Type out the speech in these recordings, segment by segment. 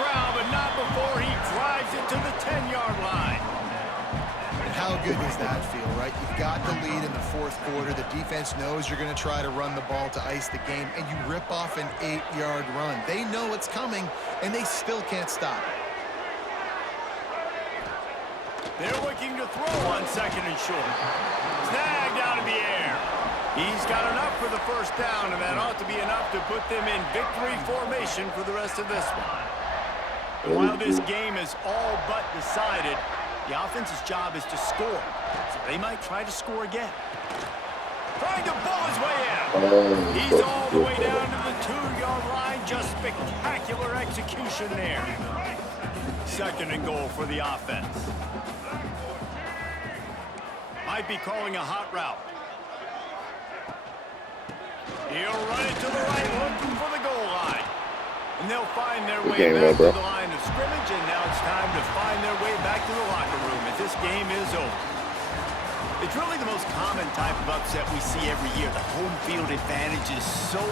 ground, but not before he drives it to the 10-yard line. And how good does that feel, right? You've got the lead in the fourth quarter. The defense knows you're going to try to run the ball to ice the game, and you rip off an 8-yard run. They know it's coming, and they still can't stop it. They're looking to throw on second and short. Snagged out of the air. He's got enough for the first down, and that ought to be enough to put them in victory formation for the rest of this one. And while this game is all but decided, the offense's job is to score, so they might try to score again. Trying to bull his way in. He's all the way down to the 2-yard line. Just spectacular execution there. Second and goal for the offense. Might be calling a hot route. He'll run it to the right, looking for the goal line. And they'll find their way back to the line of scrimmage, and now it's time to find their way back to the locker room as this game is over. It's really the most common type of upset we see every year. The home field advantage is so...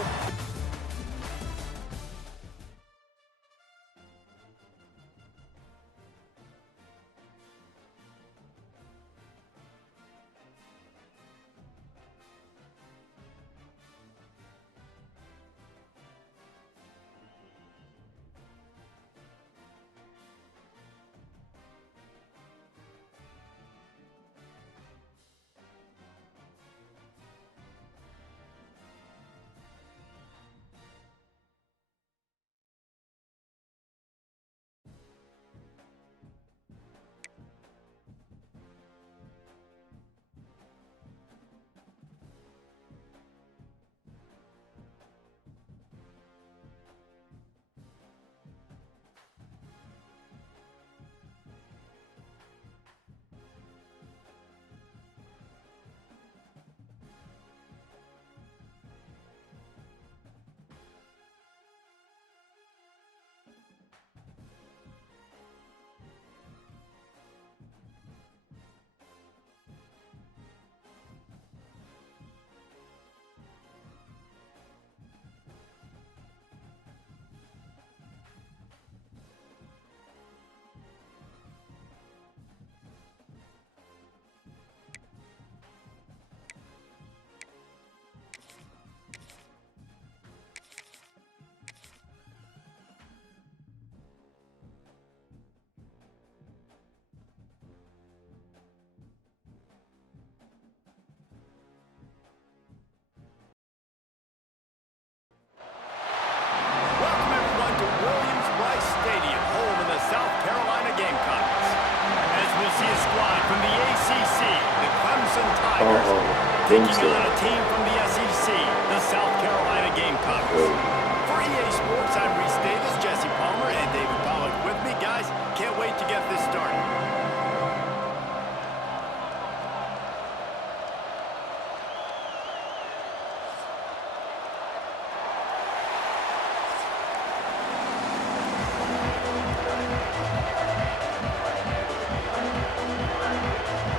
Taking on a team from the SEC, the South Carolina Gamecocks. For EA Sports, I'm Reese Davis, Jesse Palmer, and David Pollack with me. Guys, can't wait to get this started.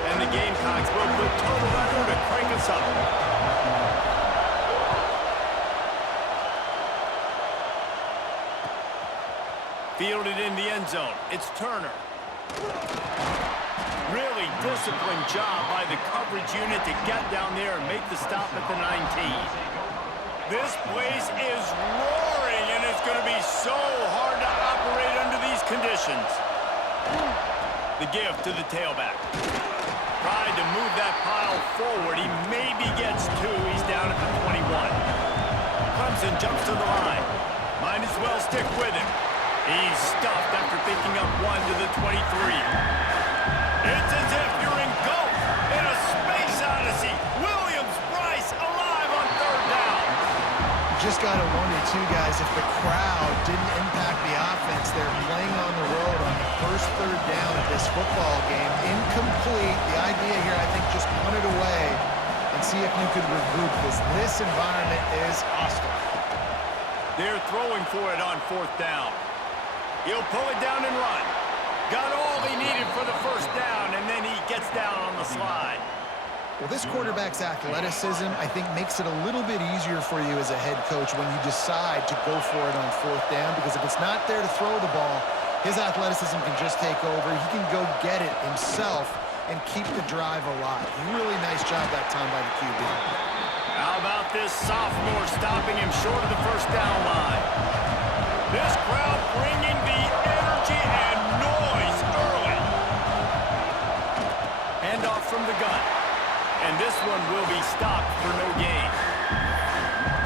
And the Gamecocks will put total under to crank us up. Fielded in the end zone. It's Turner. Really disciplined job by the coverage unit to get down there and make the stop at the 19. This place is roaring, and it's going to be so hard to operate under these conditions. The give to the tailback. Tried to move that pile forward. He maybe gets two. He's down at the 21. Clemson jumps to the line. Might as well stick with him. He's stuffed after picking up one to the 23. It's as if you're in golf in a space odyssey. Williams-Brice alive on third down. Just got to wonder, too, guys, if the crowd didn't impact the offense. They're playing on the road on the first third down of this football game. Incomplete. The idea here, I think, just punt it away and see if you could regroup, because this environment is hostile. They're throwing for it on fourth down. He'll pull it down and run. Got all he needed for the first down, and then he gets down on the slide. Well, this quarterback's athleticism, I think, makes it a little bit easier for you as a head coach when you decide to go for it on 4th down, because if it's not there to throw the ball, his athleticism can just take over. He can go get it himself and keep the drive alive. Really nice job that time by the QB. How about this sophomore stopping him short of the 1st down line? This crowd bringing the energy and noise early. Handoff from the gun. And this one will be stopped for no gain.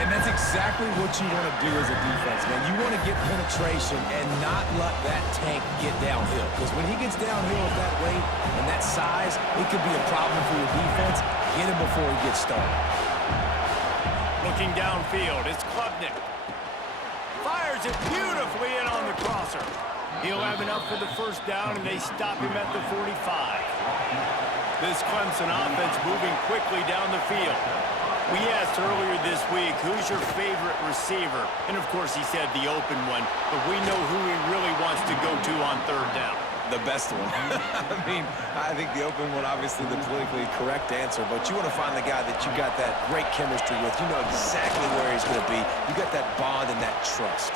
And that's exactly what you want to do as a defense, man. You want to get penetration and not let that tank get downhill. Because when he gets downhill at that weight and that size, it could be a problem for your defense. Get him before he gets started. Looking downfield, it's Klubnik. Fires it beautifully in on the crosser. He'll have enough for the 1st down, and they stop him at the 45. This Clemson offense moving quickly down the field. We asked earlier this week, who's your favorite receiver? And, of course, he said the open one, but we know who he really wants to go to on 3rd down. The best one. I mean, I think the open one, obviously the politically correct answer, but you want to find the guy that you got that great chemistry with. You know exactly where he's going to be. You got that bond and that trust.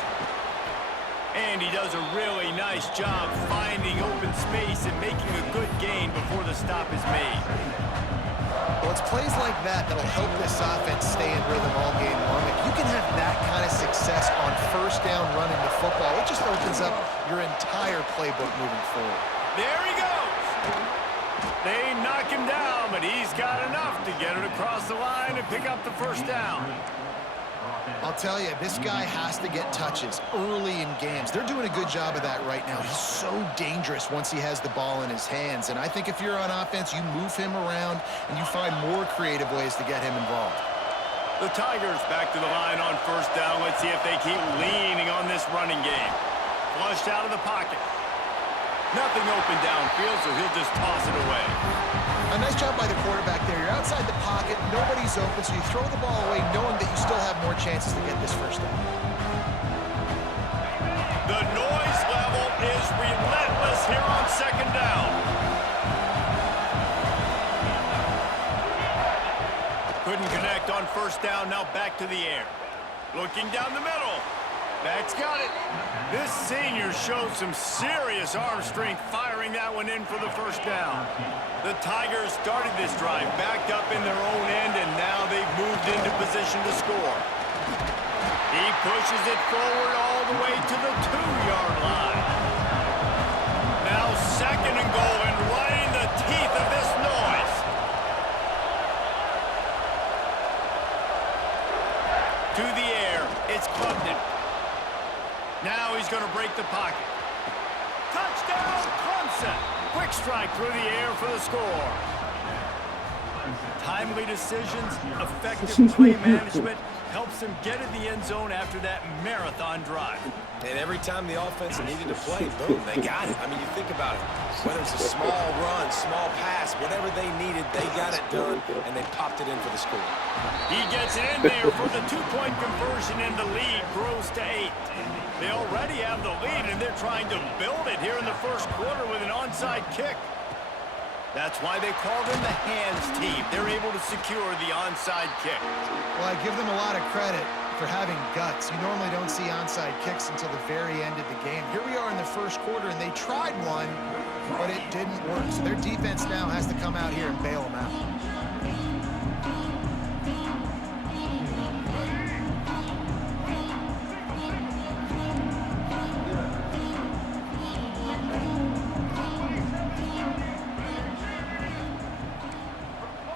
And he does a really nice job finding open space and making a good gain before the stop is made. Well, it's plays like that that'll help this offense stay in rhythm all game long. If you can have that kind of success on 1st down running the football, it just opens up your entire playbook moving forward. There he goes. They knock him down, but he's got enough to get it across the line and pick up the 1st down. I'll tell you, this guy has to get touches early in games. They're doing a good job of that right now. He's so dangerous once he has the ball in his hands. And I think if you're on offense, you move him around and you find more creative ways to get him involved. The Tigers back to the line on 1st down. Let's see if they keep leaning on this running game. Flushed out of the pocket. Nothing open downfield, so he'll just toss it away. A nice job by the quarterback there. You're outside the pocket, nobody's open, so you throw the ball away knowing that you still have more chances to get this 1st down. The noise level is relentless here on 2nd down. Couldn't connect on 1st down, now back to the air. Looking down the middle. That's got it. This senior showed some serious arm strength firing that one in for the 1st down. The Tigers started this drive backed up in their own end, and now they've moved into position to score. He pushes it forward all the way to the 2-yard line. Now 2nd and goal, and right in the teeth of this noise. To the air, it's Klubnik. Now he's going to break the pocket. Touchdown, Clemson! Quick strike through the air for the score. Timely decisions, effective play management helps them get in the end zone after that marathon drive. And every time the offense needed to play, boom, they got it. I mean, you think about it. Whether it's a small run, small pass, whatever they needed, they got it done, and they popped it in for the score. He gets it in there for the 2-point conversion, and the lead grows to 8. They already have the lead, and they're trying to build it here in the 1st quarter with an onside kick. That's why they call them the hands team. They're able to secure the onside kick. Well, I give them a lot of credit for having guts. You normally don't see onside kicks until the very end of the game. Here we are in the 1st quarter, and they tried one, but it didn't work. So their defense now has to come out here and bail them out.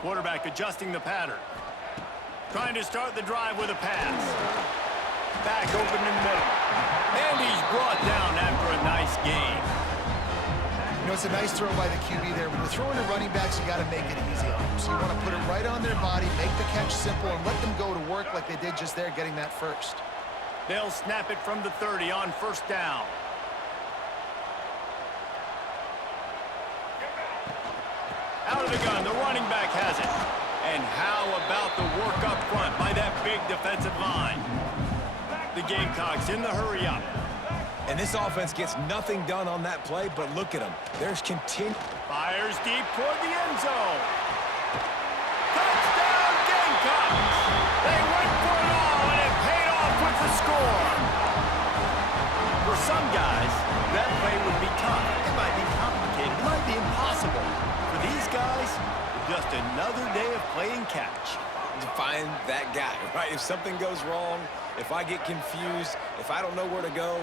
Quarterback adjusting the pattern. Trying to start the drive with a pass. Back open in the middle. And he's brought down after a nice gain. You know, it's a nice throw by the QB there. When you're throwing to running backs, you got to make it easy on them. So you want to put it right on their body, make the catch simple, and let them go to work like they did just there, getting that first. They'll snap it from the 30 on 1st down. Out of the gun, the running back has it. And how about the work up front by that big defensive line? The Gamecocks in the hurry up. And this offense gets nothing done on that play, but look at them. There's continued. Fires deep toward the end zone. score. For some guys, that play would be tough. It might be complicated. It might be impossible. For these guys, just another day of playing catch. To find that guy, right? If something goes wrong, if I get confused, if I don't know where to go,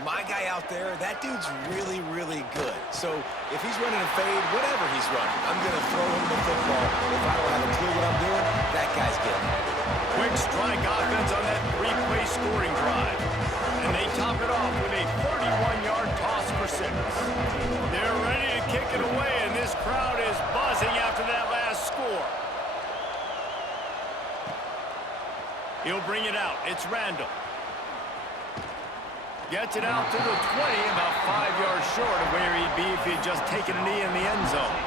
my guy out there, that dude's really, really good. So if he's running a fade, whatever he's running, I'm going to throw him the football. If I don't have a clue what I'm doing, that guy's getting it. Quick strike offense on that three-play scoring drive. And they top it off with a 31-yard toss for 6. They're ready to kick it away, and this crowd is buzzing after that last score. He'll bring it out. It's Randall. Gets it out to the 20, about 5 yards short of where he'd be if he'd just taken a knee in the end zone.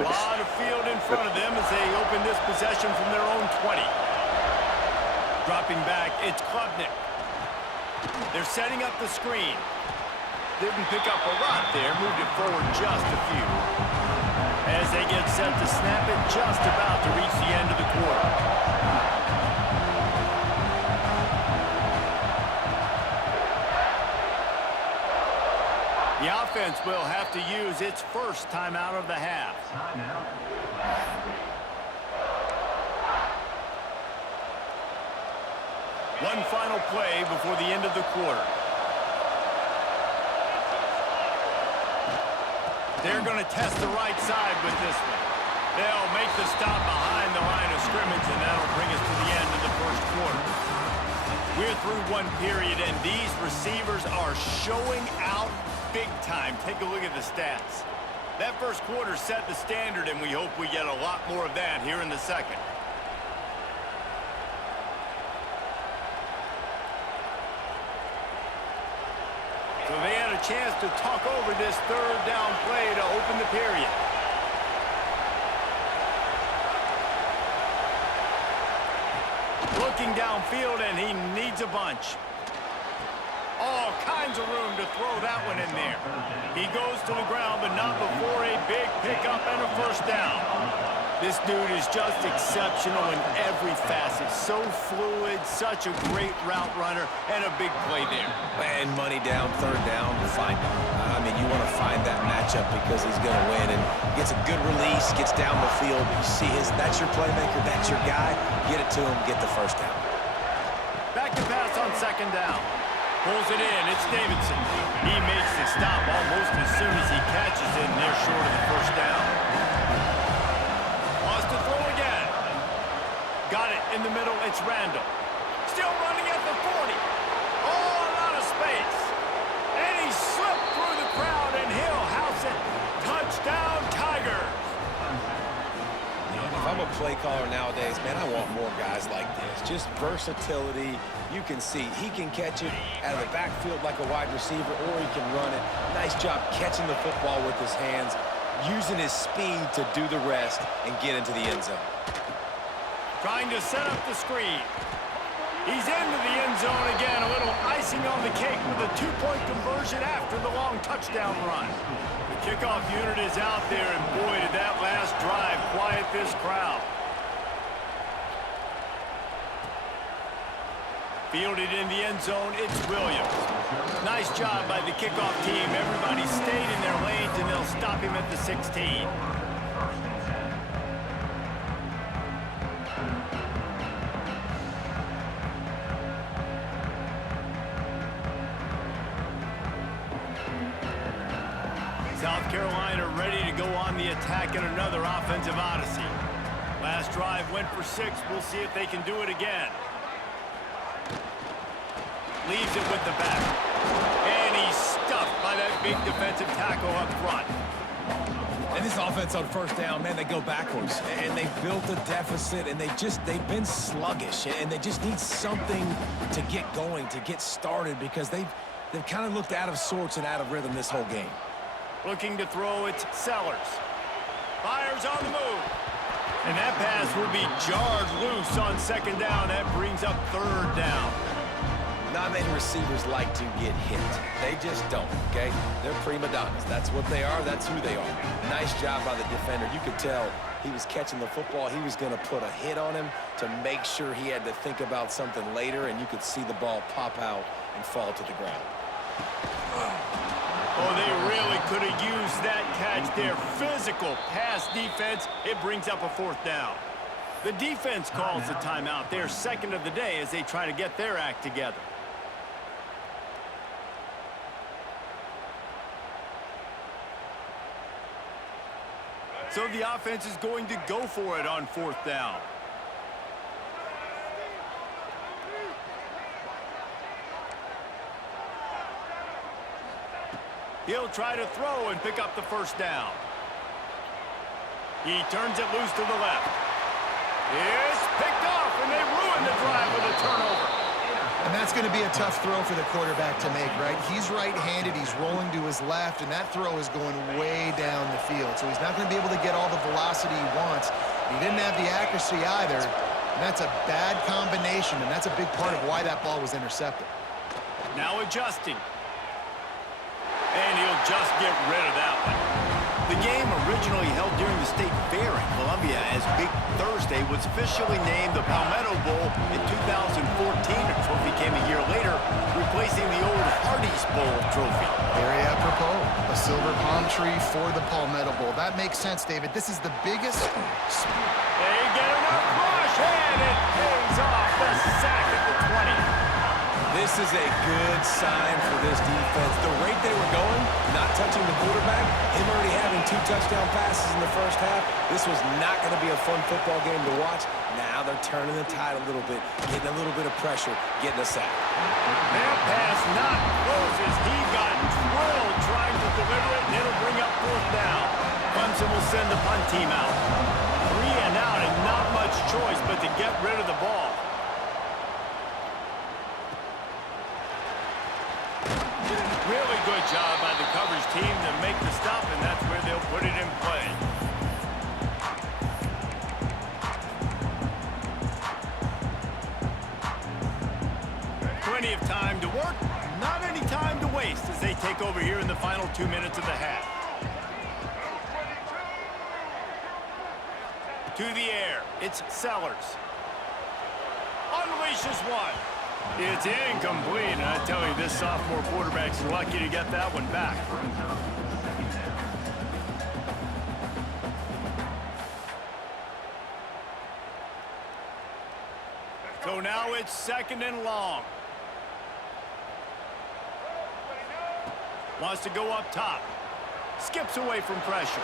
A lot of field in front of them as they open this possession from their own 20. Dropping back, it's Klubnik. They're setting up the screen. Didn't pick up a lot there, moved it forward just a few. As they get set to snap it, just about to reach the end of the quarter. The offense will have to use its first timeout of the half. One final play before the end of the quarter. They're going to test the right side with this one. They'll make the stop behind the line of scrimmage, and that'll bring us to the end of the first quarter. We're through one period, and these receivers are showing out big time. Take a look at the stats. That first quarter set the standard, and we hope we get a lot more of that here in the second. So they had a chance to talk over this third down play to open the period. Looking downfield, and he needs a bunch. All kinds of room to throw that one in there. He goes to the ground, but not before a big pickup and a first down. This dude is just exceptional in every facet. So fluid, such a great route runner, and a big play there. And money down, third down, find him. I mean, you want to find that matchup because he's going to win. And gets a good release, gets down the field. You see that's your playmaker, that's your guy. Get it to him, get the first down. Back to pass on second down. Pulls it in, it's Davidson. He makes the stop almost as soon as he catches it, and they're short of the first down. Wants to throw again. Got it in the middle, it's Randall. Still running at the 40. All out of space. And he slipped through the crowd, and he'll house it. Touchdown, Tigers. If I'm a play caller nowadays, man, I want more guys like this. Just versatility. You can see he can catch it out of the backfield like a wide receiver, or he can run it. Nice job catching the football with his hands, using his speed to do the rest and get into the end zone. Trying to set up the screen. He's into the end zone again. A little icing on the cake with a two-point conversion after the long touchdown run. The kickoff unit is out there, and boy, did that last drive quiet this crowd. Fielded in the end zone, it's Williams. Nice job by the kickoff team. Everybody stayed in their lanes, and they'll stop him at the 16. South Carolina ready to go on the attack in another offensive odyssey. Last drive went for 6. We'll see if they can do it again. Leaves it with the back. And he's stuffed by that big defensive tackle up front. And this offense on first down, man, they go backwards. And they built a deficit, and they've been sluggish. And they just need something to get going, to get started, because they've kind of looked out of sorts and out of rhythm this whole game. Looking to throw, it's Sellers. Fires on the move. And that pass will be jarred loose on second down. That brings up third down. Not many receivers like to get hit. They just don't, okay? They're prima donnas. That's what they are. That's who they are. Nice job by the defender. You could tell he was catching the football. He was going to put a hit on him to make sure he had to think about something later, and you could see the ball pop out and fall to the ground. Oh, they really could have used that catch there. Physical pass defense. It brings up a 4th down. The defense calls the timeout. Their second of the day as they try to get their act together. So the offense is going to go for it on 4th down. He'll try to throw and pick up the 1st down. He turns it loose to the left. It's picked off, and they ruin the drive with a turnover. And that's going to be a tough throw for the quarterback to make, right? He's right-handed, he's rolling to his left, and that throw is going way down the field. So he's not going to be able to get all the velocity he wants. He didn't have the accuracy either, and that's a bad combination, and that's a big part of why that ball was intercepted. Now adjusting. And he'll just get rid of that one. The game originally held during the State Fair in Columbia as Big Thursday was officially named the Palmetto Bowl in 2014. A trophy came a year later, replacing the old Hardee's Bowl trophy. Very apropos, a silver palm tree for the Palmetto Bowl. That makes sense, David. This is the biggest... They get enough rush, and it pays off the sack at the 20. This is a good sign for this defense. The rate they were going, not touching the quarterback, him already having 2 touchdown passes in the first half, this was not going to be a fun football game to watch. Now they're turning the tide a little bit, getting a little bit of pressure, getting a sack. That pass not closes. He got drilled trying to deliver it, and it'll bring up 4th down. Clemson will send the punt team out. 3 and out, and not much choice but to get rid of the ball. Really good job by the coverage team to make the stop, and that's where they'll put it in play. Plenty of time to work, not any time to waste as they take over here in the final 2 minutes of the half. To the air, it's Sellers. Unleashes one. It's incomplete, and I tell you, this sophomore quarterback's lucky to get that one back. So now it's 2nd and long. Wants to go up top. Skips away from pressure.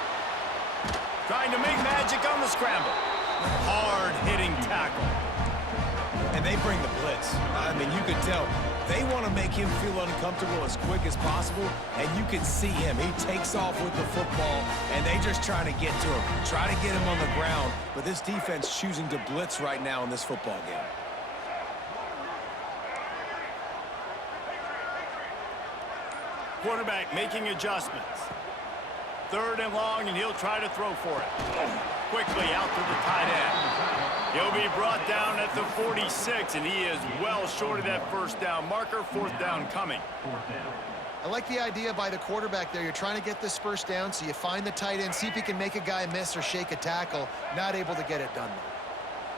Trying to make magic on the scramble. Hard-hitting tackle. And they bring the blitz. I mean, you could tell they want to make him feel uncomfortable as quick as possible, and you can see him. He takes off with the football, and they just trying to get to him, try to get him on the ground. But this defense choosing to blitz right now in this football game. Quarterback making adjustments. 3rd and long, and he'll try to throw for it. Quickly out to the tight end. He'll be brought down at the 46, and he is well short of that 1st down marker. 4th down coming. I like the idea by the quarterback there. You're trying to get this 1st down, so you find the tight end, see if he can make a guy miss or shake a tackle. Not able to get it done,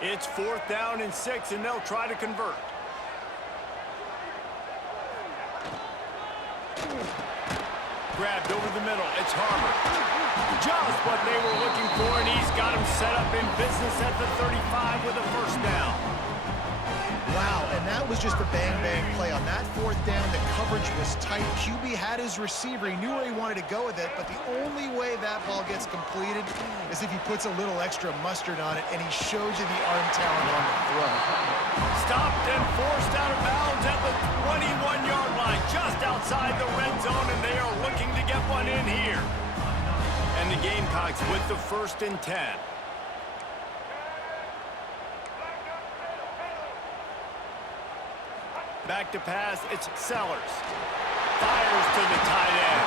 though. It's 4th down and 6, and they'll try to convert. Grabbed over the middle. It's Harvard. Just what they were looking for, and he's got him set up in business at the 35 with a 1st down. Wow, and that was just a bang-bang play. On that 4th down, the coverage was tight. QB had his receiver. He knew where he wanted to go with it, but the only way that ball gets completed is if he puts a little extra mustard on it, and he shows you the arm talent on the throw. Stopped and forced out of bounds at the 21-yard line, just outside the red zone, and they are looking to get one in here. And the Gamecocks with the 1st and 10. Back to pass, it's Sellers. Fires to the tight end.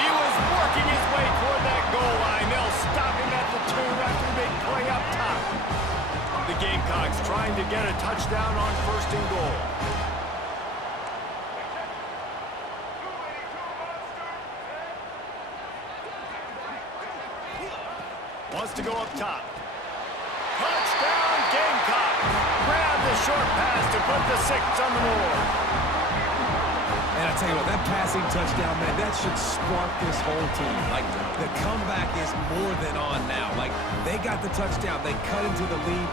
He was working his way toward that goal line. They'll stop him at the 2 after a big play up top. The Gamecocks trying to get a touchdown on 1st and goal. to go up top. Touchdown, Gamecocks. Grab the short pass to put the 6 on the board. And I tell you what, that passing touchdown, man, that should spark this whole team. Like, the comeback is more than on now. Like, they got the touchdown. They cut into the lead.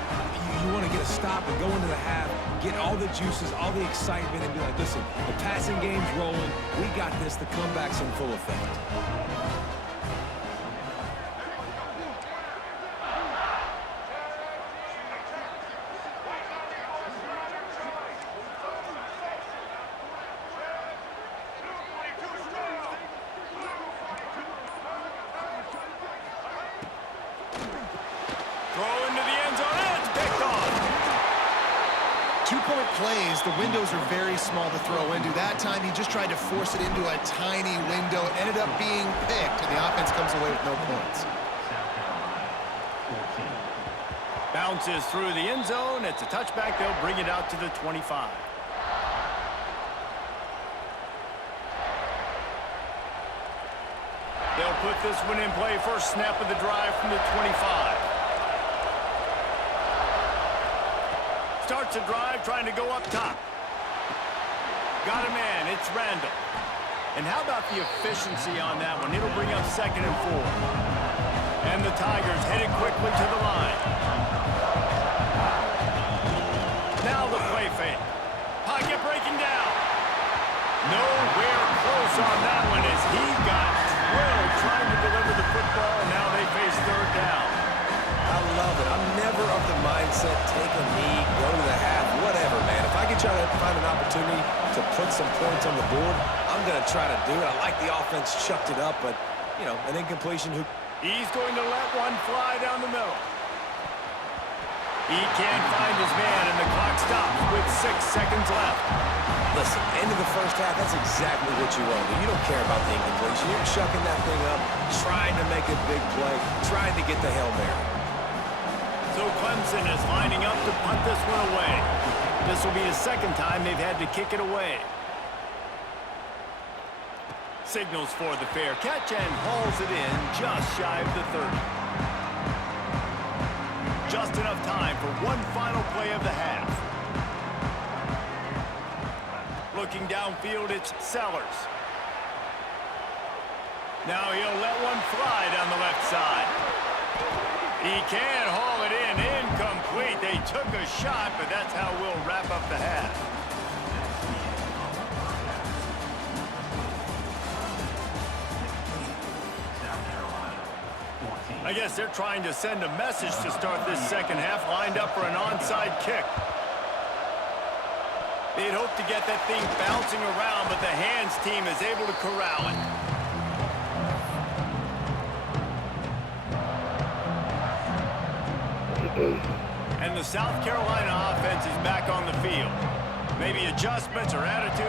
You want to get a stop and go into the half, get all the juices, all the excitement, and be like, listen, the passing game's rolling. We got this. The comeback's in full effect. Throw into the end zone, and it's picked off. 2-point plays, the windows are very small to throw into. That time, he just tried to force it into a tiny window. It ended up being picked, and the offense comes away with no points. Bounces through the end zone. It's a touchback. They'll bring it out to the 25. They'll put this one in play. First snap of the drive from the 25. Starts a drive trying to go up top. Got a man. It's Randall. And how about the efficiency on that one? It'll bring up 2nd and 4. And the Tigers headed quickly to the line. Now the play fake. Pocket breaking down. Nowhere close on that one as he got drilled trying to deliver the football. Now they face 3rd down. I love it. I'm never of the mindset, take a knee, go to the half, whatever, man. If I can try to find an opportunity to put some points on the board, I'm going to try to do it. I like the offense chucked it up, but, you know, an incompletion. He's going to let one fly down the middle. He can't find his man, and the clock stops with 6 seconds left. Listen, end of the first half, that's exactly what you want to do. You don't care about the incompletion. You're chucking that thing up, trying to make a big play, trying to get the Hail Mary. So Clemson is lining up to punt this one away. This will be the 2nd time they've had to kick it away. Signals for the fair catch and hauls it in just shy of the 30. Just enough time for one final play of the half. Looking downfield, it's Sellers. Now he'll let one fly down the left side. He can haul it in, incomplete. They took a shot, but that's how we'll wrap up the half. I guess they're trying to send a message to start this 2nd half, lined up for an onside kick. They'd hope to get that thing bouncing around, but the hands team is able to corral it. And the South Carolina offense is back on the field. Maybe adjustments or attitude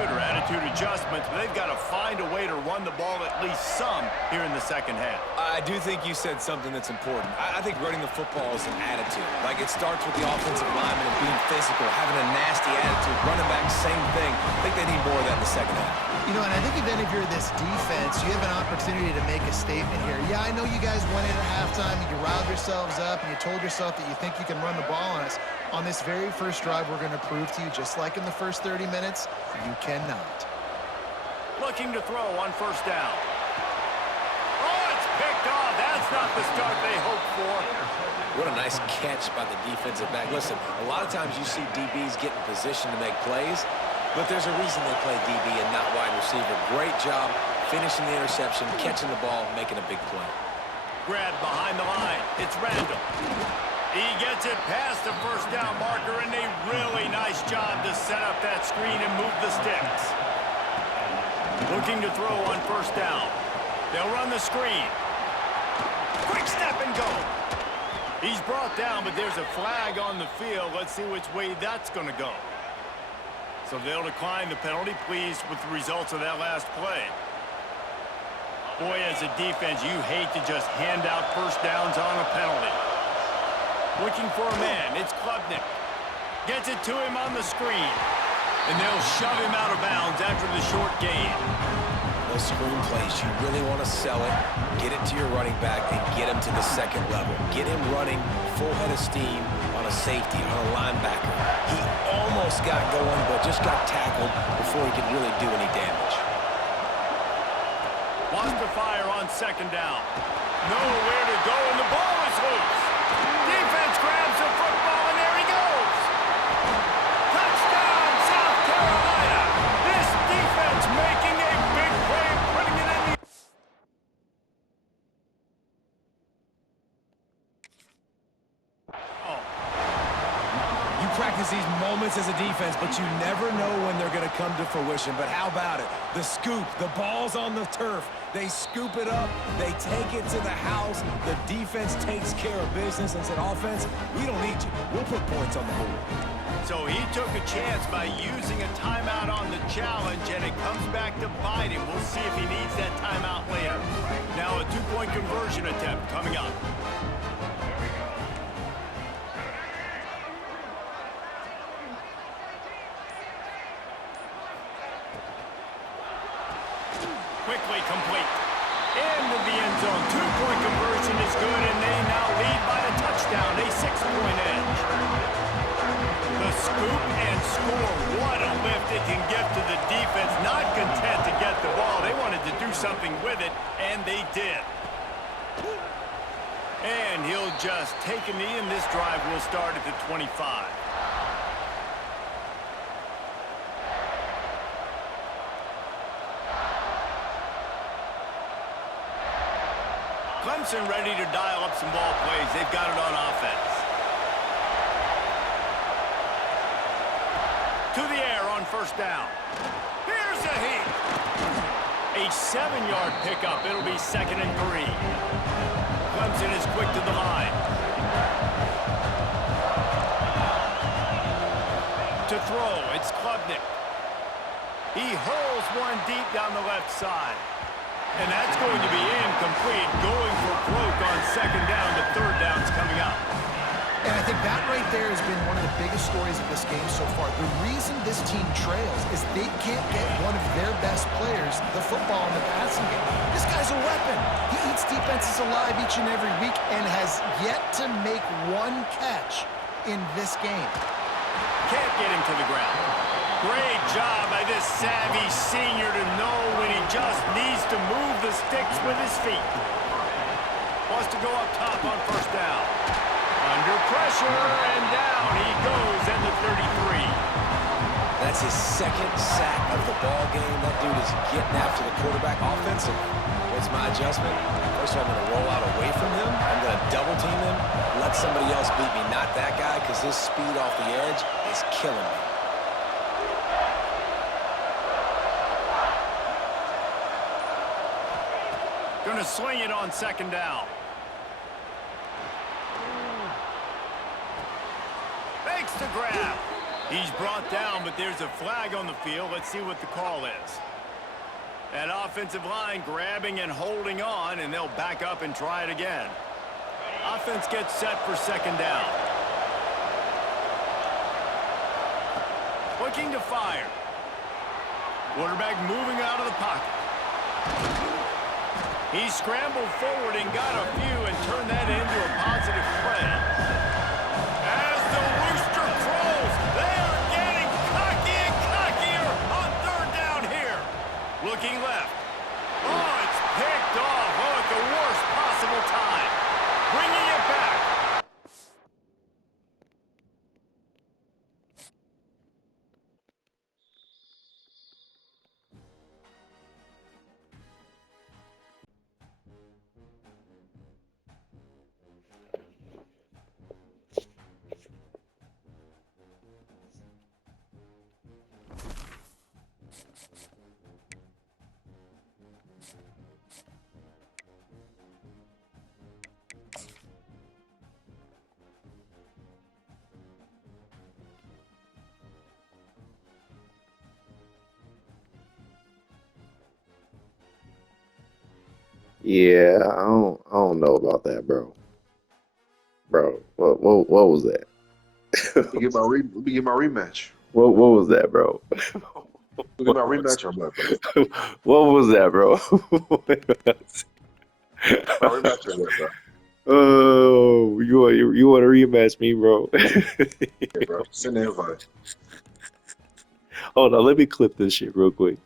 adjustments, but they've got to find a way to run the ball at least some here in the 2nd half. I do think you said something that's important. I think running the football is an attitude. Like, it starts with the offensive lineman and being physical, having a nasty attitude. Running back, same thing. I think they need more of that in the 2nd half. You know, and I think even if you're this defense, you have an opportunity to make a statement here. Yeah, I know you guys went in at halftime and you riled yourselves up and you told yourself that you think you can run the ball on us. On this very first drive, we're going to prove to you, just like in the first 30 minutes, you cannot. Looking to throw on 1st down. Oh, it's picked off. That's not the start they hoped for. What a nice catch by the defensive back. Listen, a lot of times you see DBs get in position to make plays, but there's a reason they play DB and not wide receiver. Great job finishing the interception, catching the ball, making a big play. Grabbed behind the line. It's Randall. He gets it past the 1st down marker, and a really nice job to set up that screen and move the sticks. Looking to throw on 1st down. They'll run the screen. Quick step and go. He's brought down, but there's a flag on the field. Let's see which way that's going to go. So they'll decline the penalty. Pleased with the results of that last play. Boy, as a defense, you hate to just hand out 1st downs on a penalty. Looking for a man. It's Klubnik. Gets it to him on the screen. And they'll shove him out of bounds after the short gain. those screen plays, you really want to sell it, get it to your running back, and get him to the second level. Get him running full head of steam on a safety, on a linebacker. He almost got going, but just got tackled before he could really do any damage. Wants to fire on second down. Nowhere to go, and the ball is loose. Defense grabs the football, and there he goes. Touchdown, South Carolina. This defense making a big play and putting it in the... You practice these moments as a defense, but you never know when they're going to come to fruition. But how about it? The scoop, the ball's on the turf. They scoop it up. They take it to the house. The defense takes care of business and said, offense, we don't need you. We'll put points on the board. So he took a chance by using a timeout on the challenge, and it comes back to bite him. We'll see if he needs that timeout later. Now a two-point conversion attempt coming up. Quickly complete. Into the end zone. Two-point conversion is good, and they now lead by a touchdown, a 6-point edge. The scoop and score. What a lift it can give to the defense. Not content to get the ball. They wanted to do something with it, and they did. And he'll just take a knee, and this drive will start at the 25. Clemson ready to dial up some ball plays. They've got it on offense. To the air on first down. Here's a heat. A 7-yard pickup. It'll be 2nd and 3. Clemson is quick to the line. To throw, it's Klubnik. He hurls one deep down the left side. And that's going to be incomplete. Going for broke on 2nd down. The 3rd down's coming up. And I think that right there has been one of the biggest stories of this game so far. The reason this team trails is they can't get one of their best players the football in the passing game. This guy's a weapon. He eats defenses alive each and every week and has yet to make one catch in this game. Can't get him to the ground. Great job by this savvy senior to know when he just needs to move the sticks with his feet. Wants to go up top on first down. Under pressure, and down he goes at the 33. That's his 2nd sack of the ball game. That dude is getting after the quarterback offensively. What's my adjustment? First of all, I'm going to roll out away from him. I'm going to double team him, let somebody else beat me. Not that guy, because his speed off the edge is killing me. Going to sling it on 2nd down. Fakes the grab. He's brought down, but there's a flag on the field. Let's see what the call is. That offensive line grabbing and holding on, and they'll back up and try it again. Offense gets set for 2nd down. Looking to fire. Quarterback moving out of the pocket. He scrambled forward and got a few and turned that into a positive play. As the rooster crows, they are getting cocky and cockier on 3rd down here. Looking left. Oh, it's picked off. Oh, at the worst possible time. Bringing it back. Yeah, I don't know about that, bro. Bro, what was that? Let me get my rematch. What was that, bro? Look at my rematch or what, bro? What was that, bro? My rematch or what, bro? Oh, you want to rematch me, bro? Okay, bro. Send the invite. Hold on, let me clip this shit real quick.